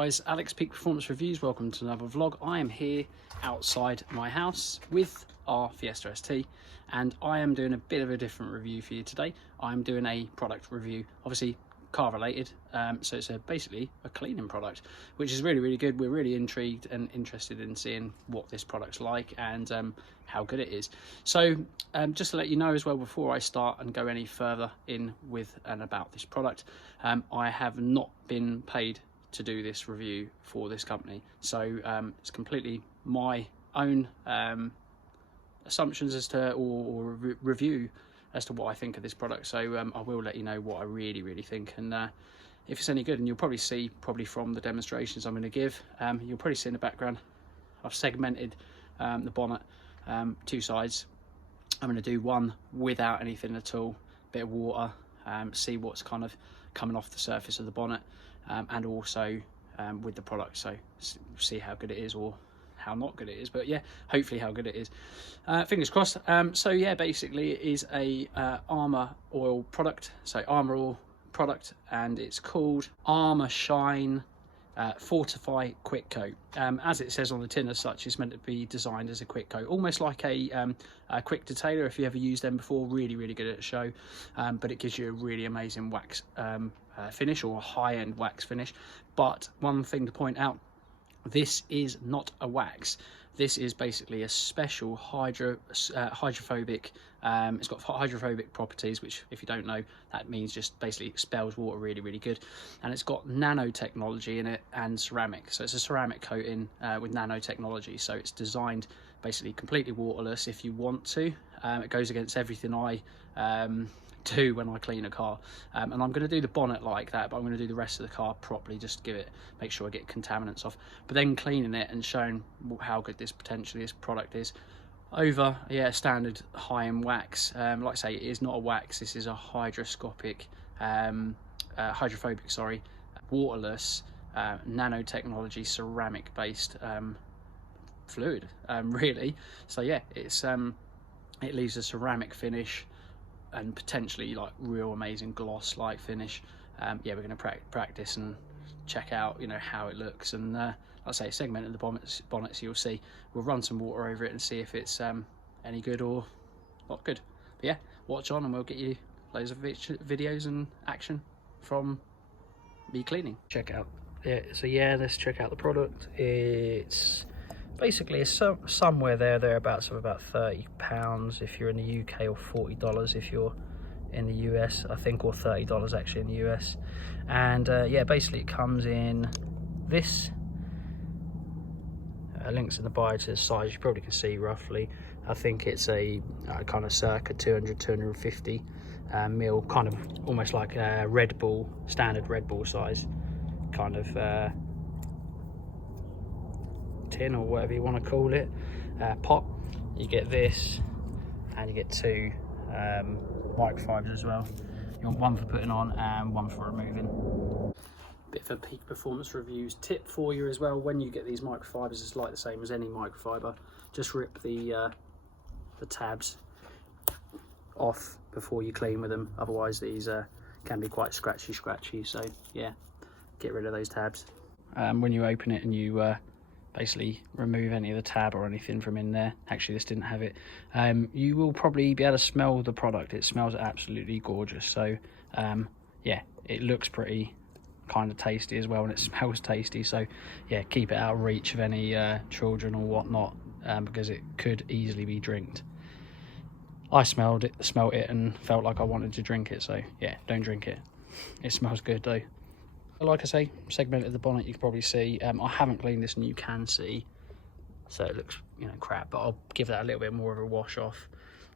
guys, Alex Peak Performance Reviews. Welcome to another vlog. I am here outside my house with our Fiesta ST and I am doing a bit of a different review for you today. I'm doing a product review, obviously car related, so it's basically a cleaning product, which is really good. We're really intrigued and interested in seeing what this product's like and how good it is. So just to let you know as well, before I start and go any further in with and about this product, I have not been paid to do this review for this company, so it's completely my own assumptions as to or review as to what I think of this product. So I will let you know what I really think, and if it's any good. And you'll probably see from the demonstrations I'm going to give, you'll probably see in the background I've segmented the bonnet two sides. I'm going to do one without anything at all, bit of water, see what's kind of coming off the surface of the bonnet, and also with the product, so see how good it is or how not good it is, but yeah, hopefully how good it is. Fingers crossed. So yeah, basically it is a Armour oil product, so Armour oil product, and it's called Armour Shine Fortify Quick Coat. As it says on the tin as such, it's meant to be designed as a quick coat, almost like a quick detailer if you ever used them before. Really good at a show, but it gives you a really amazing wax finish, or a high-end wax finish. But one thing to point out, this is not a wax. This is basically a special hydrophobic, it's got hydrophobic properties, which if you don't know, that means just basically expels water really good. And it's got nanotechnology in it and ceramic, so it's a ceramic coating with nanotechnology, so it's designed basically completely waterless if you want to. It goes against everything I do when I clean a car, and I'm going to do the bonnet like that, but I'm going to do the rest of the car properly, just to make sure I get contaminants off, but then cleaning it and showing how good this product is over standard high-end wax. Like I say, it is not a wax. This is a hydrophobic waterless nanotechnology ceramic based fluid, really. So yeah, it's it leaves a ceramic finish and potentially like real amazing gloss like finish. Yeah, we're going to practice and check out how it looks, and like I say, segmented the bonnet, so you'll see. We'll run some water over it and see if it's any good or not good. But yeah, watch on and we'll get you loads of videos and action from me cleaning. Check out so yeah, let's check out the product. It's basically somewhere thereabouts of about £30 if you're in the UK, or $40 if you're in the US, I think, or $30 actually in the US. And yeah, basically it comes in this, links in the bio to the size. You probably can see roughly. I think it's a kind of circa 250 mil, kind of almost like a Red Bull, standard Red Bull size kind of tin, or whatever you want to call it, pot. You get this, and you get two microfibers as well. You want one for putting on and one for removing. Bit of a Peak Performance Reviews tip for you as well. When you get these microfibers, it's like the same as any microfiber. Just rip the tabs off before you clean with them. Otherwise, these can be quite scratchy. So yeah, get rid of those tabs. When you open it and you basically remove any of the tab or anything from in there, actually this didn't have it, you will probably be able to smell the product. It smells absolutely gorgeous. So yeah, it looks pretty kind of tasty as well, and it smells tasty. So yeah, keep it out of reach of any children or whatnot, because it could easily be drinked. I smelt it and felt like I wanted to drink it, so yeah, don't drink it. It smells good though. Like I say, segmented the bonnet, you can probably see. I haven't cleaned this, and you can see, so it looks crap, but I'll give that a little bit more of a wash off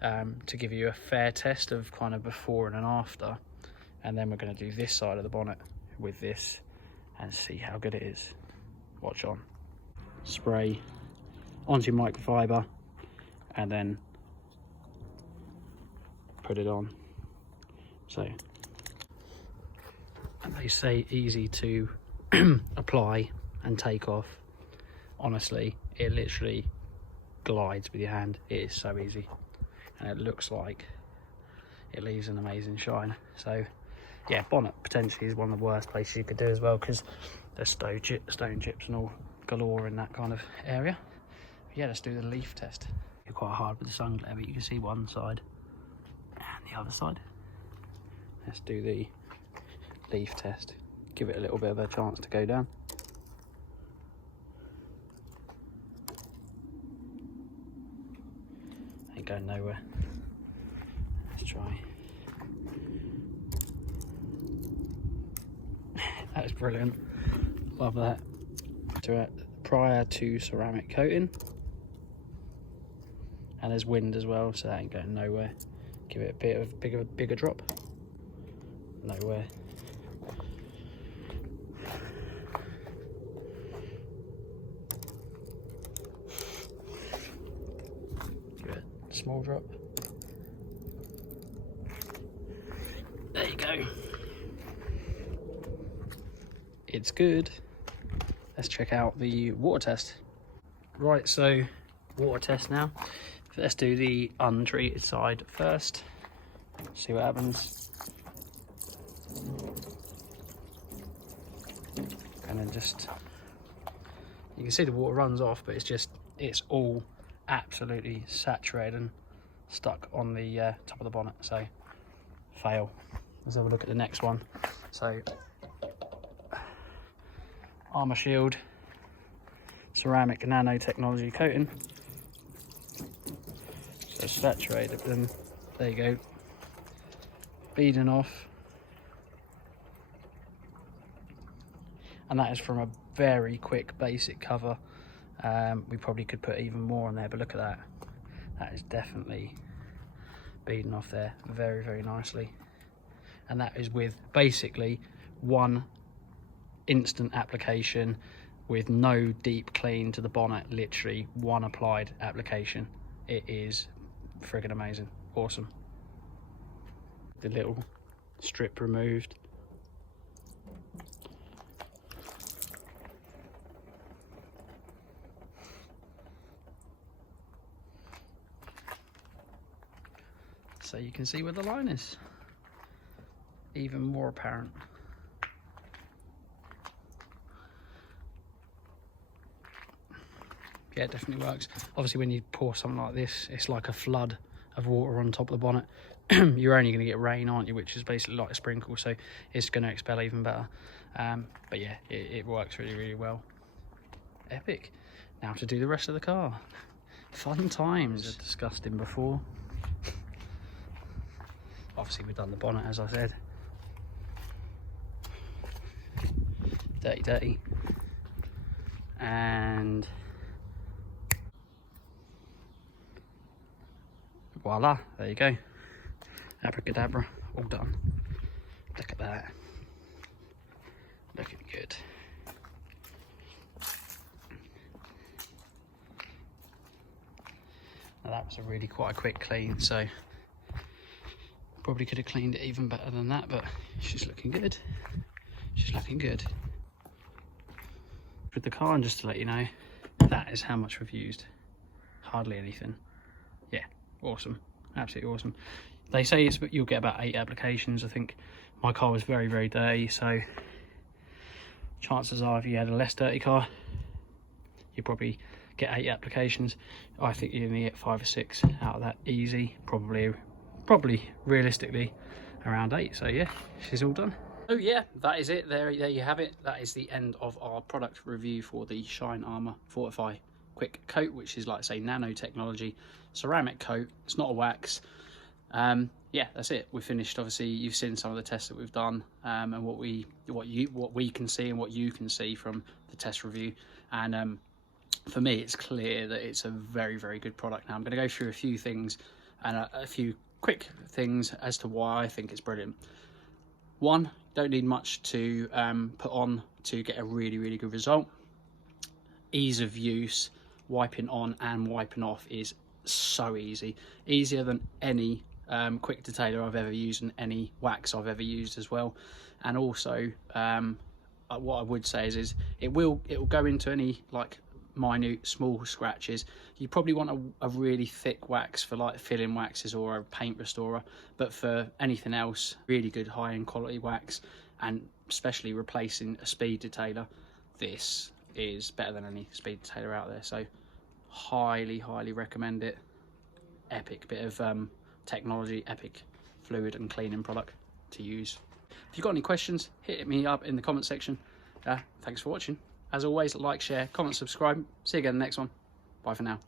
to give you a fair test of kind of before and an after. And then we're going to do this side of the bonnet with this and see how good it is. Watch on. Spray onto your microfiber and then put it on. So, and they say easy to apply and take off. Honestly, it literally glides with your hand. It is so easy, and it looks like it leaves an amazing shine. So yeah, bonnet potentially is one of the worst places you could do as well, because There's stone chips and all galore in that kind of area. But yeah, let's do the leaf test. It's quite hard with the sun glare, but you can see one side and the other side. Let's do the leaf test. Give it a little bit of a chance to go down. Ain't going nowhere. Let's try. That's brilliant. Love that. Prior to ceramic coating. And there's wind as well, so that ain't going nowhere. Give it a bit of a bigger drop. Nowhere. Give it a small drop. There you go. It's good. Let's check out the water test. Right, so water test now. Let's do the untreated side first. See what happens. And then just, you can see the water runs off, but it's all absolutely saturated and stuck on the top of the bonnet, so fail. Let's have a look at the next one. So Armour shield, ceramic nanotechnology coating. So saturated, but then there you go, beading off. And that is from a very quick basic cover. We probably could put even more on there, but look at that. That is definitely beading off there very, very nicely. And that is with basically one instant application with no deep clean to the bonnet, literally one applied application. It is friggin' amazing, awesome. The little strip removed. So you can see where the line is, even more apparent. Yeah, it definitely works. Obviously when you pour something like this, it's like a flood of water on top of the bonnet. You're only going to get rain, aren't you, which is basically like a sprinkle, so it's going to expel even better. But yeah, it works really, really well. Epic. Now to do the rest of the car. Fun times. Disgusting before. Obviously we've done the bonnet, as I said. Dirty, dirty. And voila, there you go. Abracadabra, all done. Look at that. Looking good. Now that was a really quite a quick clean, so probably could have cleaned it even better than that, but she's looking good. She's looking good. With the car, and just to let you know, that is how much we've used. Hardly anything. Yeah, awesome. Absolutely awesome. They say you'll get about 8 applications. I think my car was very, very dirty, so chances are if you had a less dirty car, you probably get 8 applications. I think you only get 5 or 6 out of that easy. Probably realistically around 8. So yeah, she's all done. Oh yeah, that is it. There you have it. That is the end of our product review for the Shine Armour Fortify quick coat, which is, like I say, nanotechnology ceramic coat. It's not a wax. Yeah, that's it. We're finished. Obviously you've seen some of the tests that we've done, and what we can see and what you can see from the test review. And for me, it's clear that it's a very, very good product. Now I'm going to go through a few things and a few quick things as to why I think it's brilliant. One, don't need much to put on to get a really, really good result. Ease of use, wiping on and wiping off is so easy. Easier than any quick detailer I've ever used and any wax I've ever used as well. And also, what I would say is it will go into any like minute small scratches. You probably want a really thick wax for like filling waxes or a paint restorer, but for anything else, really good high-end quality wax, and especially replacing a speed detailer, this is better than any speed detailer out there. So highly recommend it. Epic bit of technology, epic fluid and cleaning product to use. If you've got any questions, hit me up in the comment section. Thanks for watching. As always, like, share, comment, subscribe. See you again in the next one. Bye for now.